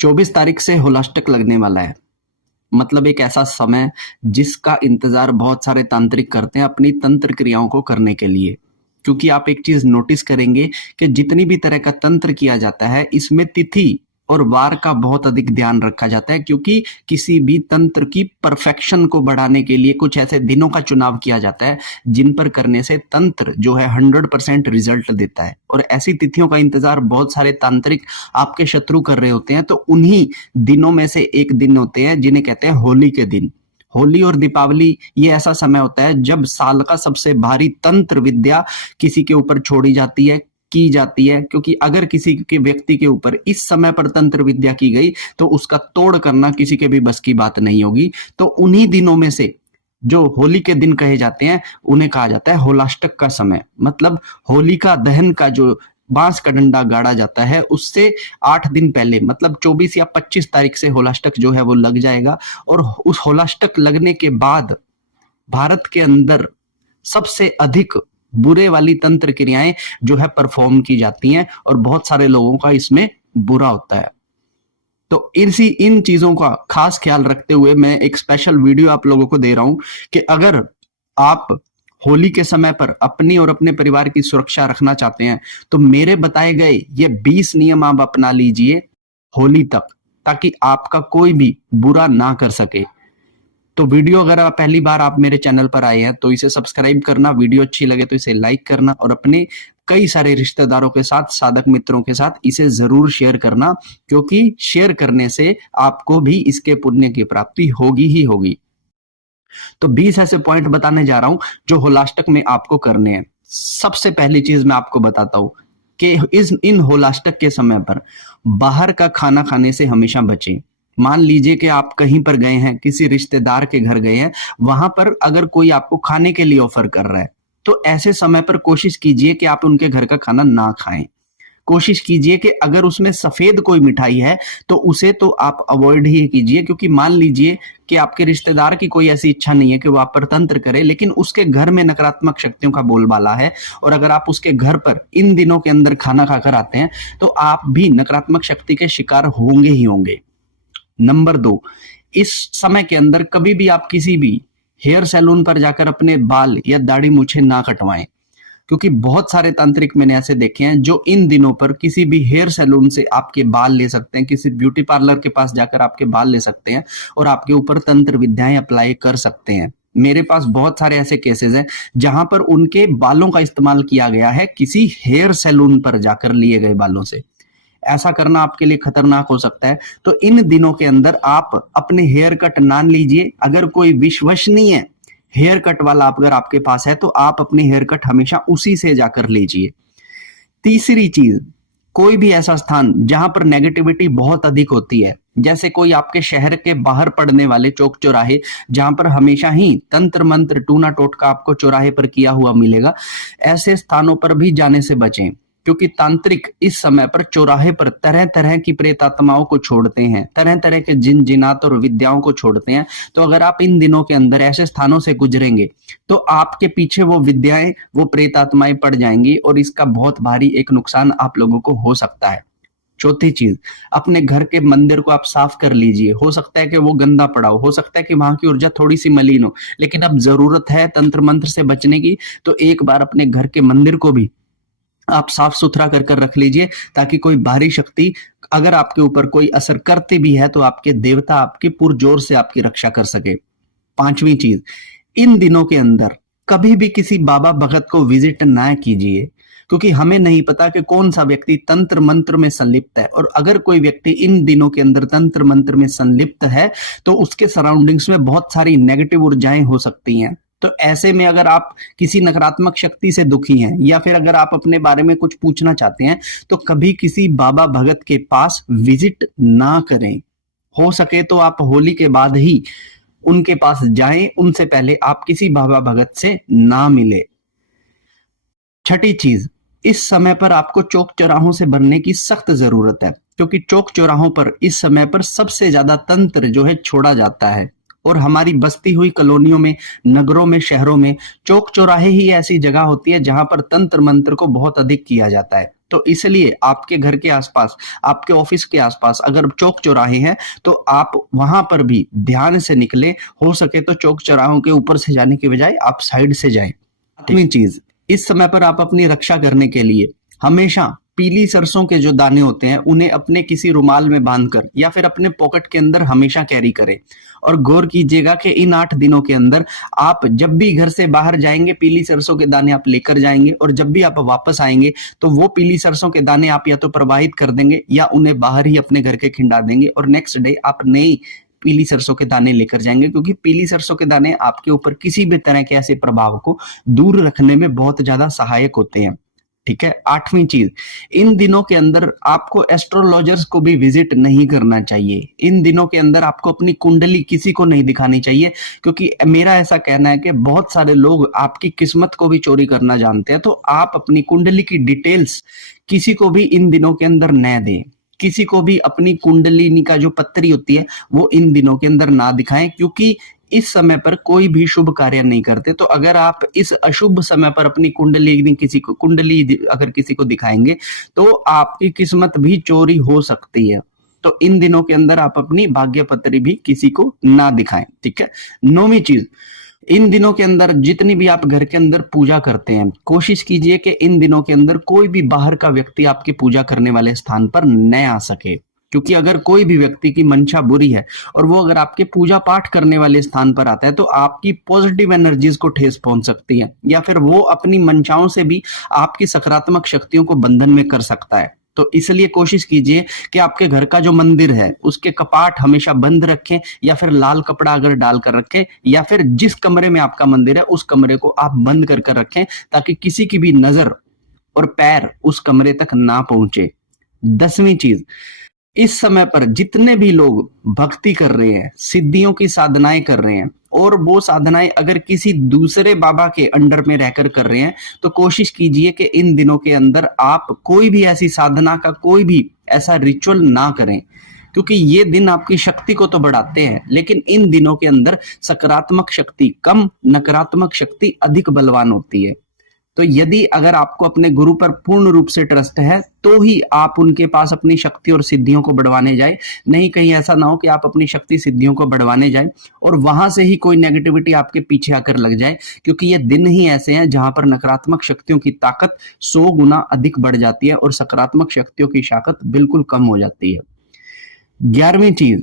24 तारीख से होलाष्टक लगने वाला है। मतलब एक ऐसा समय जिसका इंतजार बहुत सारे तांत्रिक करते हैं अपनी तंत्र क्रियाओं को करने के लिए। क्योंकि आप एक चीज नोटिस करेंगे कि जितनी भी तरह का तंत्र किया जाता है इसमें तिथि और वार का बहुत अधिक ध्यान रखा जाता है, क्योंकि किसी भी तंत्र की परफेक्शन को बढ़ाने के लिए कुछ ऐसे दिनों का चुनाव किया जाता है जिन पर करने से तंत्र जो है 100% रिजल्ट देता है। और ऐसी तिथियों का इंतजार बहुत सारे तांत्रिक आपके शत्रु कर रहे होते हैं। तो उन्हीं दिनों में से एक दिन होते हैं जिन्हें कहते हैं होली के दिन। होली और दीपावली ये ऐसा समय होता है जब साल का सबसे भारी तंत्र विद्या किसी के ऊपर छोड़ी जाती है, की जाती है। क्योंकि अगर किसी के व्यक्ति के ऊपर इस समय पर तंत्र विद्या की गई तो उसका तोड़ करना किसी के भी बस की बात नहीं होगी। तो उन्हीं दिनों में से जो होली के दिन कहे जाते हैं उन्हें कहा जाता है होलाष्टक का समय। मतलब होलिका दहन का जो बांस का डंडा गाड़ा जाता है उससे 8 दिन पहले, मतलब 24 या 25 तारीख से होलाष्टक जो है वो लग जाएगा। और उस होलाष्टक लगने के बाद भारत के अंदर सबसे अधिक बुरे वाली तंत्र क्रियाएं जो है परफॉर्म की जाती हैं और बहुत सारे लोगों का इसमें बुरा होता है। तो इन चीजों का खास ख्याल रखते हुए मैं एक स्पेशल वीडियो आप लोगों को दे रहा हूं कि अगर आप होली के समय पर अपनी और अपने परिवार की सुरक्षा रखना चाहते हैं तो मेरे बताए गए ये 20 नियम आप अपना लीजिए होली तक, ताकि आपका कोई भी बुरा ना कर सके। तो वीडियो अगर आप पहली बार आप मेरे चैनल पर आए हैं तो इसे सब्सक्राइब करना, वीडियो अच्छी लगे तो इसे लाइक करना और अपने कई सारे रिश्तेदारों के साथ, साधक मित्रों के साथ इसे जरूर शेयर करना, क्योंकि शेयर करने से आपको भी इसके पुण्य की प्राप्ति होगी ही होगी। तो 20 ऐसे पॉइंट बताने जा रहा हूं जो होलाष्टक में आपको करने हैं। सबसे पहली चीज मैं आपको बताता हूं कि इन होलाष्टक के समय पर बाहर का खाना खाने से हमेशा बचें। मान लीजिए कि आप कहीं पर गए हैं, किसी रिश्तेदार के घर गए हैं, वहां पर अगर कोई आपको खाने के लिए ऑफर कर रहा है तो ऐसे समय पर कोशिश कीजिए कि आप उनके घर का खाना ना खाएं। कोशिश कीजिए कि अगर उसमें सफेद कोई मिठाई है तो उसे तो आप अवॉइड ही कीजिए, क्योंकि मान लीजिए कि आपके रिश्तेदार की कोई ऐसी इच्छा नहीं है कि वो आप पर तंत्र करे, लेकिन उसके घर में नकारात्मक शक्तियों का बोलबाला है और अगर आप उसके घर पर इन दिनों के अंदर खाना खाकर आते हैं तो आप भी नकारात्मक शक्ति के शिकार होंगे ही होंगे। नंबर 2, इस समय के अंदर कभी भी आप किसी भी हेयर सैलून पर जाकर अपने बाल या दाढ़ी मूछें ना कटवाएं, क्योंकि बहुत सारे तांत्रिक मैंने ऐसे देखे हैं जो इन दिनों पर किसी भी हेयर सैलून से आपके बाल ले सकते हैं, किसी ब्यूटी पार्लर के पास जाकर आपके बाल ले सकते हैं और आपके ऊपर तंत्र विद्याएं अप्लाई कर सकते हैं। मेरे पास बहुत सारे ऐसे केसेस हैं जहां पर उनके बालों का इस्तेमाल किया गया है किसी हेयर सैलून पर जाकर लिए गए बालों से। ऐसा करना आपके लिए खतरनाक हो सकता है। तो इन दिनों के अंदर आप अपने हेयर कट ना लीजिए। अगर कोई विश्वसनीय हेयर कट वाला अगर आपके पास है तो आप अपने हेयर कट हमेशा उसी से जाकर लीजिए। तीसरी चीज, कोई भी ऐसा स्थान जहां पर नेगेटिविटी बहुत अधिक होती है, जैसे कोई आपके शहर के बाहर पड़ने वाले चौक चौराहे जहां पर हमेशा ही तंत्र मंत्र टूना टोटका आपको चौराहे पर किया हुआ मिलेगा, ऐसे स्थानों पर भी जाने से बचें, क्योंकि तांत्रिक इस समय पर चौराहे पर तरह तरह की प्रेत आत्माओं को छोड़ते हैं, तरह तरह के जिन जिनात और विद्याओं को छोड़ते हैं। तो अगर आप इन दिनों के अंदर ऐसे स्थानों से गुजरेंगे तो आपके पीछे वो विद्याएं, वो प्रेत आत्माएं पड़ जाएंगी और इसका बहुत भारी एक नुकसान आप लोगों को हो सकता है। चौथी चीज, अपने घर के मंदिर को आप साफ कर लीजिए। हो सकता है कि वो गंदा पड़ा हो सकता है कि वहां की ऊर्जा थोड़ी सी मलिन हो, लेकिन अब जरूरत है तंत्र मंत्र से बचने की, तो एक बार अपने घर के मंदिर को भी आप साफ सुथरा कर रख लीजिए, ताकि कोई बाहरी शक्ति अगर आपके ऊपर कोई असर करते भी है तो आपके देवता आपकी पुरजोर से आपकी रक्षा कर सके। पांचवी चीज, इन दिनों के अंदर कभी भी किसी बाबा भगत को विजिट ना कीजिए, क्योंकि हमें नहीं पता कि कौन सा व्यक्ति तंत्र मंत्र में संलिप्त है। और अगर कोई व्यक्ति इन दिनों के अंदर तंत्र मंत्र में संलिप्त है तो उसके सराउंडिंग्स में बहुत सारी नेगेटिव ऊर्जाएं हो सकती हैं। तो ऐसे में अगर आप किसी नकारात्मक शक्ति से दुखी हैं या फिर अगर आप अपने बारे में कुछ पूछना चाहते हैं तो कभी किसी बाबा भगत के पास विजिट ना करें। हो सके तो आप होली के बाद ही उनके पास जाएं, उनसे पहले आप किसी बाबा भगत से ना मिले। छठी चीज, इस समय पर आपको चौक चौराहों से बनने की सख्त जरूरत है, क्योंकि चौक चौराहों पर इस समय पर सबसे ज्यादा तंत्र जो है छोड़ा जाता है। और हमारी बसती हुई कॉलोनियों में, नगरों में, शहरों में चौक चौराहे ही ऐसी जगह होती है जहां पर तंत्र मंत्र को बहुत अधिक किया जाता है। तो इसलिए आपके घर के आसपास, आपके ऑफिस के आसपास अगर चौक चौराहे हैं तो आप वहां पर भी ध्यान से निकले। हो सके तो चौक चौराहों के ऊपर से जाने की बजाय आप साइड से जाएं। आठवीं चीज, इस समय पर आप अपनी रक्षा करने के लिए हमेशा पीली सरसों के जो दाने होते हैं उन्हें अपने किसी रुमाल में बांधकर या फिर अपने पॉकेट के अंदर हमेशा कैरी करें। और गौर कीजिएगा कि इन 8 दिनों के अंदर आप जब भी घर से बाहर जाएंगे पीली सरसों के दाने आप लेकर जाएंगे, और जब भी आप वापस आएंगे तो वो पीली सरसों के दाने आप या तो प्रवाहित कर देंगे या उन्हें बाहर ही अपने घर के खिंडा देंगे, और नेक्स्ट डे आप नई पीली सरसों के दाने लेकर जाएंगे, क्योंकि पीली सरसों के दाने आपके ऊपर किसी भी तरह के ऐसे प्रभाव को दूर रखने में बहुत ज्यादा सहायक होते हैं। ठीक है। आठवीं चीज, इन दिनों के अंदर आपको एस्ट्रोलॉजर्स को भी विजिट नहीं करना चाहिए। इन दिनों के अंदर आपको अपनी कुंडली किसी को नहीं दिखानी चाहिए, क्योंकि मेरा ऐसा कहना है कि बहुत सारे लोग आपकी किस्मत को भी चोरी करना जानते हैं। तो आप अपनी कुंडली की डिटेल्स किसी को भी इन दिनों के अंदर न दें। किसी को भी अपनी कुंडलिनी का जो पत्री होती है वो इन दिनों के अंदर ना दिखाएं, क्योंकि इस समय पर कोई भी शुभ कार्य नहीं करते। तो अगर आप इस अशुभ समय पर अपनी कुंडली अगर किसी को दिखाएंगे तो आपकी किस्मत भी चोरी हो सकती है। तो इन दिनों के अंदर आप अपनी भाग्य पत्री भी किसी को ना दिखाएं। ठीक है। नौवीं चीज, इन दिनों के अंदर जितनी भी आप घर के अंदर पूजा करते हैं, कोशिश कीजिए कि इन दिनों के अंदर कोई भी बाहर का व्यक्ति आपकी पूजा करने वाले स्थान पर न आ सके। क्योंकि अगर कोई भी व्यक्ति की मंशा बुरी है और वो अगर आपके पूजा पाठ करने वाले स्थान पर आता है तो आपकी पॉजिटिव एनर्जीज को ठेस पहुंच सकती है, या फिर वो अपनी मंशाओं से भी आपकी सकारात्मक शक्तियों को बंधन में कर सकता है। तो इसलिए कोशिश कीजिए कि आपके घर का जो मंदिर है उसके कपाट हमेशा बंद रखें, या फिर लाल कपड़ा अगर डालकर रखें, या फिर जिस कमरे में आपका मंदिर है उस कमरे को आप बंद कर रखें, ताकि किसी की भी नजर और पैर उस कमरे तक ना पहुंचे। 10वीं चीज, इस समय पर जितने भी लोग भक्ति कर रहे हैं, सिद्धियों की साधनाएं कर रहे हैं, और वो साधनाएं अगर किसी दूसरे बाबा के अंडर में रहकर कर रहे हैं, तो कोशिश कीजिए कि इन दिनों के अंदर आप कोई भी ऐसी साधना का कोई भी ऐसा रिचुअल ना करें, क्योंकि ये दिन आपकी शक्ति को तो बढ़ाते हैं, लेकिन इन दिनों के अंदर सकारात्मक शक्ति कम, नकारात्मक शक्ति अधिक बलवान होती है। तो यदि अगर आपको अपने गुरु पर पूर्ण रूप से ट्रस्ट है तो ही आप उनके पास अपनी शक्ति और सिद्धियों को बढ़वाने जाए। नहीं कहीं ऐसा ना हो कि आप अपनी शक्ति सिद्धियों को बढ़वाने जाए और वहां से ही कोई नेगेटिविटी आपके पीछे आकर लग जाए, क्योंकि ये दिन ही ऐसे हैं जहां पर नकारात्मक शक्तियों की ताकत 100 गुना अधिक बढ़ जाती है और सकारात्मक शक्तियों की ताकत बिल्कुल कम हो जाती है। 11वीं चीज,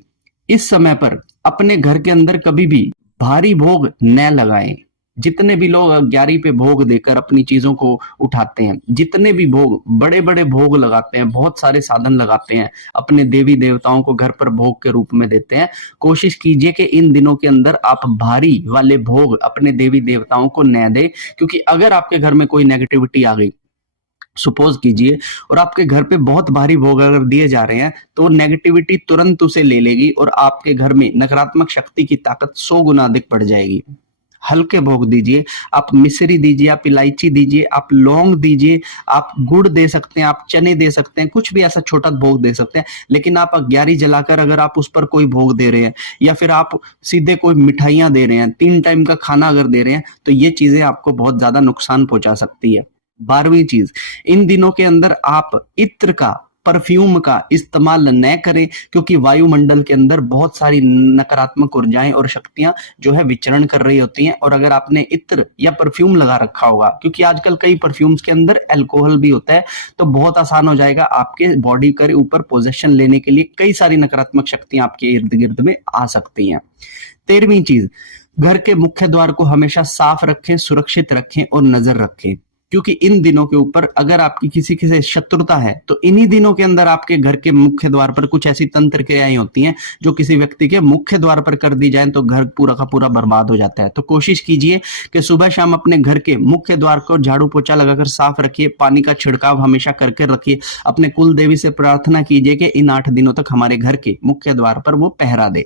इस समय पर अपने घर के अंदर कभी भी भारी भोग न लगाएं। जितने भी लोग 11वीं पे भोग देकर अपनी चीजों को उठाते हैं, जितने भी भोग बड़े बड़े भोग लगाते हैं, बहुत सारे साधन लगाते हैं, अपने देवी देवताओं को घर पर भोग के रूप में देते हैं, कोशिश कीजिए कि इन दिनों के अंदर आप भारी वाले भोग अपने देवी देवताओं को न दें। क्योंकि अगर आपके घर में कोई नेगेटिविटी आ गई, सपोज कीजिए, और आपके घर पे बहुत भारी भोग अगर दिए जा रहे हैं, तो नेगेटिविटी तुरंत उसे ले लेगी और आपके घर में नकारात्मक शक्ति की ताकत 100 गुना अधिक बढ़ जाएगी। हल्के भोग दीजिए, आप मिश्री दीजिए, आप इलायची दीजिए, आप लौंग दीजिए, आप गुड़ दे सकते हैं, आप चने दे सकते हैं, कुछ भी ऐसा छोटा भोग दे सकते हैं। लेकिन आप 11 जलाकर अगर आप उस पर कोई भोग दे रहे हैं, या फिर आप सीधे कोई मिठाइयां दे रहे हैं, 3 टाइम का खाना अगर दे रहे हैं, तो ये चीजें आपको बहुत ज्यादा नुकसान पहुंचा सकती है। 12वीं चीज, इन दिनों के अंदर आप इत्र का, परफ्यूम का इस्तेमाल न करें, क्योंकि वायुमंडल के अंदर बहुत सारी नकारात्मक ऊर्जाएं और शक्तियां जो है विचरण कर रही होती हैं। और अगर आपने इत्र या परफ्यूम लगा रखा होगा, क्योंकि आजकल कई परफ्यूम्स के अंदर अल्कोहल भी होता है, तो बहुत आसान हो जाएगा आपके बॉडी के ऊपर पोजेशन लेने के लिए। कई सारी नकारात्मक शक्तियां आपके इर्द गिर्द में आ सकती हैं। 13वीं चीज, घर के मुख्य द्वार को हमेशा साफ रखें, सुरक्षित रखें और नजर रखें, क्योंकि इन दिनों के ऊपर अगर आपकी किसी से शत्रुता है तो इन्हीं दिनों के अंदर आपके घर के मुख्य द्वार पर कुछ ऐसी तंत्र क्रियाएं होती हैं जो किसी व्यक्ति के मुख्य द्वार पर कर दी जाए तो घर पूरा का पूरा बर्बाद हो जाता है। तो कोशिश कीजिए कि सुबह शाम अपने घर के मुख्य द्वार को झाड़ू पोछा लगाकर साफ रखिए, पानी का छिड़काव हमेशा करके रखिए, अपने कुल देवी से प्रार्थना कीजिए कि इन 8 दिनों तक हमारे घर के मुख्य द्वार पर वो पहरा दे।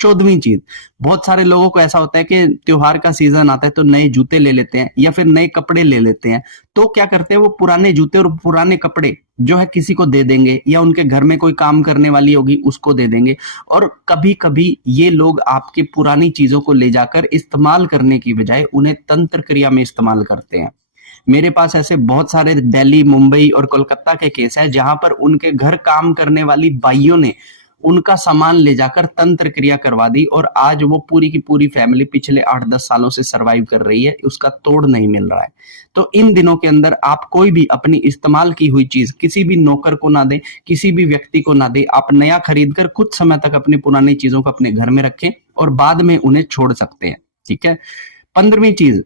14वीं चीज, बहुत सारे लोगों को ऐसा होता है कि त्योहार का सीजन आता है तो नए जूते ले लेते हैं या फिर नए कपड़े ले लेते हैं, तो क्या करते हैं वो पुराने जूते और पुराने कपड़े जो है किसी को दे देंगे, या उनके घर में कोई काम करने वाली होगी उसको दे देंगे। और कभी कभी ये लोग आपकी पुरानी चीजों को ले जाकर इस्तेमाल करने की बजाय उन्हें तंत्र क्रिया में इस्तेमाल करते हैं। मेरे पास ऐसे बहुत सारे दिल्ली, मुंबई और कोलकाता के केस है जहां पर उनके घर काम करने वाली बाइयों ने उनका सामान ले जाकर तंत्र क्रिया करवा दी और आज वो पूरी की पूरी फैमिली पिछले 8-10 सालों से सरवाइव कर रही है, उसका तोड़ नहीं मिल रहा है। तो इन दिनों के अंदर आप कोई भी अपनी इस्तेमाल की हुई चीज किसी भी नौकर को ना दें, किसी भी व्यक्ति को ना दें। आप नया खरीद कर कुछ समय तक अपनी पुरानी चीजों को अपने घर में रखें और बाद में उन्हें छोड़ सकते हैं। ठीक है। 15वीं चीज,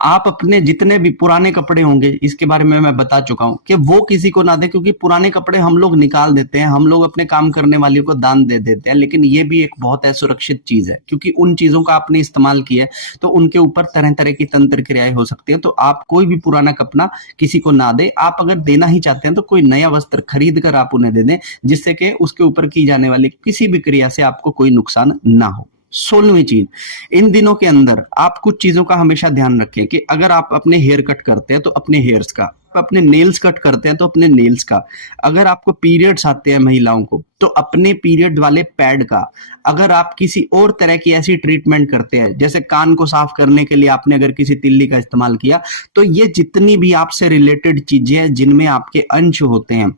आप अपने जितने भी पुराने कपड़े होंगे, इसके बारे में मैं बता चुका हूं कि वो किसी को ना दे, क्योंकि पुराने कपड़े हम लोग निकाल देते हैं, हम लोग अपने काम करने वालों को दान दे देते हैं, लेकिन ये भी एक बहुत असुरक्षित चीज है क्योंकि उन चीजों का आपने इस्तेमाल किया है तो उनके ऊपर तरह तरह की तंत्र क्रियाएं हो सकती है। तो आप कोई भी पुराना कपड़ा किसी को ना दे। आप अगर देना ही चाहते हैं तो कोई नया वस्त्र खरीद कर आप उन्हें दे दें, जिससे कि उसके ऊपर की जाने वाली किसी भी क्रिया से आपको कोई नुकसान ना हो। 16वीं चीज, इन दिनों के अंदर आप कुछ चीजों का हमेशा ध्यान रखें कि अगर आप अपने हेयर कट करते हैं तो अपने हेयर्स का, अपने नेल्स कट करते हैं तो अपने नेल्स का, अगर आपको पीरियड्स आते हैं महिलाओं को तो अपने पीरियड वाले पैड का, अगर आप किसी और तरह की ऐसी ट्रीटमेंट करते हैं जैसे कान को साफ करने के लिए आपने अगर किसी तिल्ली का इस्तेमाल किया, तो ये जितनी भी आपसे रिलेटेड चीजें हैं जिनमें आपके अंश होते हैं,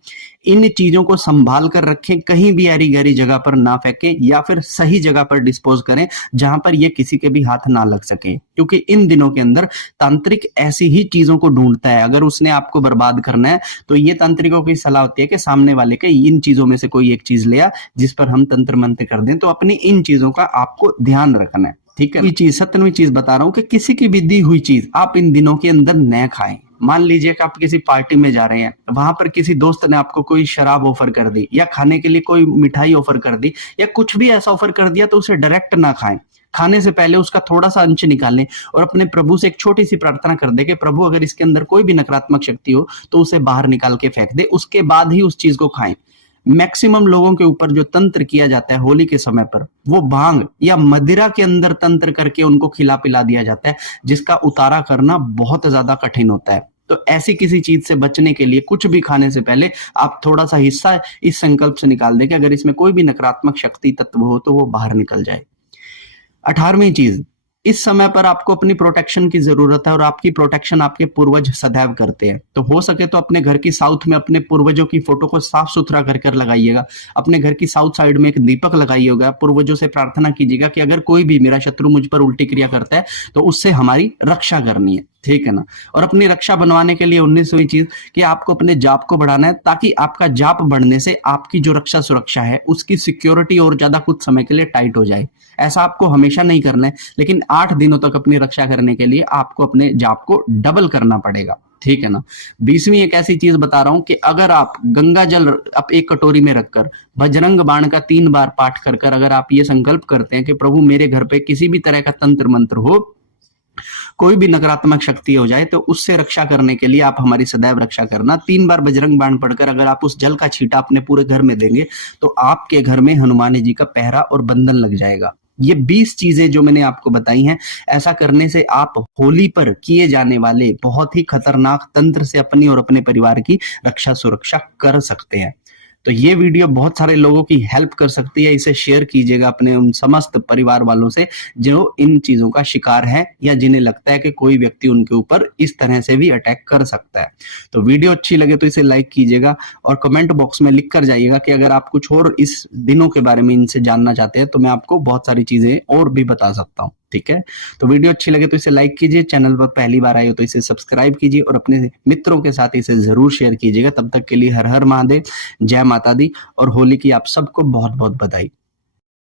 इन चीजों को संभाल कर रखें, कहीं भी ऐरी गैरी जगह पर ना फेंकें या फिर सही जगह पर डिस्पोज करें जहां पर ये किसी के भी हाथ ना लग सके, क्योंकि इन दिनों के अंदर तांत्रिक ऐसी ही चीजों को ढूंढता है। अगर उसने आपको बर्बाद करना है तो ये तांत्रिकों की सलाह होती है कि सामने वाले के इन चीजों में से कोई एक चीज लिया जिस पर हम तंत्र मंत्र कर दें। तो अपनी इन चीजों का आपको ध्यान रखना है। ठीक है। 17वीं चीज बता रहा हूं कि किसी की भी दी हुई चीज आप इन दिनों के अंदर न खाएं। मान लीजिए कि आप किसी पार्टी में जा रहे हैं, वहां पर किसी दोस्त ने आपको कोई शराब ऑफर कर दी या खाने के लिए कोई मिठाई ऑफर कर दी या कुछ भी ऐसा ऑफर कर दिया, तो उसे डायरेक्ट ना खाएं। खाने से पहले उसका थोड़ा सा अंश निकालें और अपने प्रभु से एक छोटी सी प्रार्थना कर दे कि प्रभु अगर इसके अंदर कोई भी नकारात्मक शक्ति हो तो उसे बाहर निकाल के फेंक दे, उसके बाद ही उस चीज को खाएं। मैक्सिमम लोगों के ऊपर जो तंत्र किया जाता है होली के समय पर, वो भांग या मदिरा के अंदर तंत्र करके उनको खिला पिला दिया जाता है, जिसका उतारा करना बहुत ज्यादा कठिन होता है। तो ऐसी किसी चीज से बचने के लिए कुछ भी खाने से पहले आप थोड़ा सा हिस्सा इस संकल्प से निकाल दें कि अगर इसमें कोई भी नकारात्मक शक्ति तत्व हो तो वो बाहर निकल जाए। 18वीं चीज, इस समय पर आपको अपनी प्रोटेक्शन की जरूरत है और आपकी प्रोटेक्शन आपके पूर्वज सदैव करते हैं। तो हो सके तो अपने घर की साउथ में अपने पूर्वजों की फोटो को साफ सुथरा कर कर लगाइएगा। अपने घर की साउथ साइड में एक दीपक लगाइएगा। पूर्वजों से प्रार्थना कीजिएगा कि अगर कोई भी मेरा शत्रु मुझ पर उल्टी क्रिया करता है तो उससे हमारी रक्षा करनी है। ठीक है ना। और अपनी रक्षा बनवाने के लिए 19वीं चीज कि आपको अपने जाप को बढ़ाना है, ताकि आपका जाप बढ़ने से आपकी जो रक्षा सुरक्षा है उसकी सिक्योरिटी और ज्यादा कुछ समय के लिए टाइट हो जाए। ऐसा आपको हमेशा नहीं करना है, लेकिन 8 दिनों तक अपनी रक्षा करने के लिए आपको अपने जाप को डबल करना पड़ेगा। ठीक है ना। 20वीं एक ऐसी चीज बता रहा हूं कि अगर आप गंगा जल आप एक कटोरी में रखकर बजरंग बाण का 3 बार पाठ कर कर अगर आप ये संकल्प करते हैं कि प्रभु मेरे घर पे किसी भी तरह का तंत्र मंत्र हो, कोई भी नकारात्मक शक्ति हो जाए, तो उससे रक्षा करने के लिए आप हमारी सदैव रक्षा करना। 3 बार बजरंग बाण पढ़कर अगर आप उस जल का छींटा अपने पूरे घर में देंगे तो आपके घर में हनुमान जी का पहरा और बंधन लग जाएगा। ये 20 चीजें जो मैंने आपको बताई हैं, ऐसा करने से आप होली पर किए जाने वाले बहुत ही खतरनाक तंत्र से अपनी और अपने परिवार की रक्षा सुरक्षा कर सकते हैं। तो ये वीडियो बहुत सारे लोगों की हेल्प कर सकती है। इसे शेयर कीजिएगा अपने उन समस्त परिवार वालों से जो इन चीजों का शिकार है या जिन्हें लगता है कि कोई व्यक्ति उनके ऊपर इस तरह से भी अटैक कर सकता है। तो वीडियो अच्छी लगे तो इसे लाइक कीजिएगा और कमेंट बॉक्स में लिख कर जाइएगा कि अगर आप कुछ और इस दिनों के बारे में इनसे जानना चाहते हैं तो मैं आपको बहुत सारी चीजें और भी बता सकता हूँ। ठीक है। तो वीडियो अच्छी लगे तो इसे लाइक कीजिए, चैनल पर पहली बार आए हो तो इसे सब्सक्राइब कीजिए और अपने मित्रों के साथ इसे जरूर शेयर कीजिएगा। तब तक के लिए हर हर महादेव, जय माता दी और होली की आप सबको बहुत बहुत बधाई।